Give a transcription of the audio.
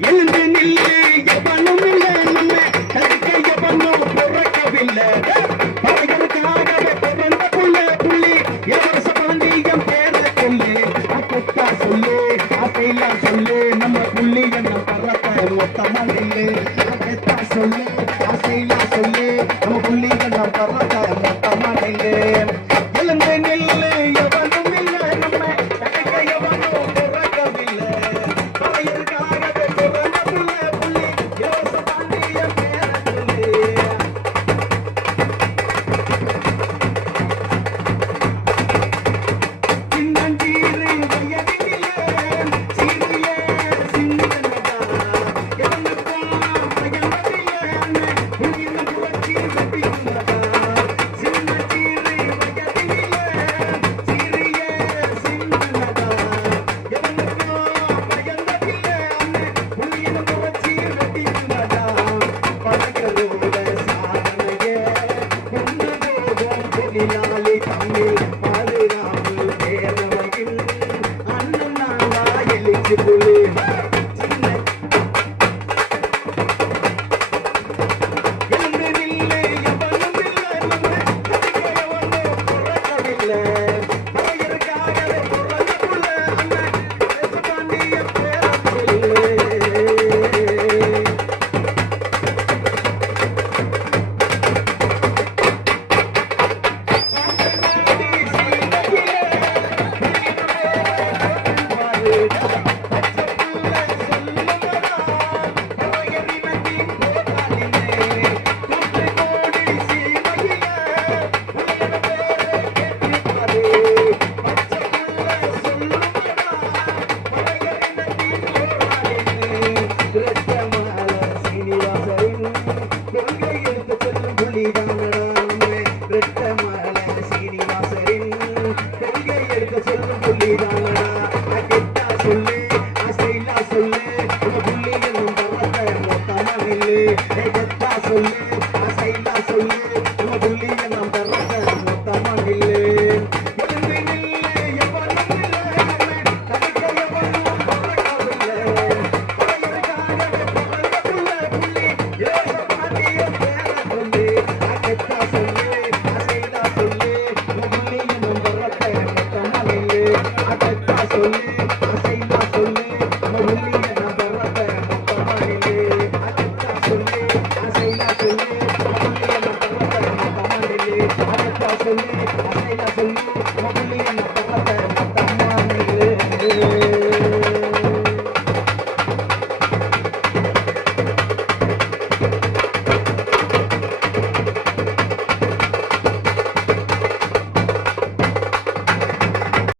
எழுந்து நில்லு எவனும் இல்ல நம்ம தடுக்க எவனும் பிறக்கவில்லை பகைகளுக்காகவே பிறந்த புள்ளி இளவரச பாண்டியன் பேர சொல்லு அக்கா சொல்லு அசைலாம் சொல்லு நம்ம புள்ளி என்ன பறக்க மொத்தமா நில்லு அக்கா சொல்லு அசைலாம் சொல்லு நம்ம புள்ளி என்ன பறக்க மொத்தமா நில்லு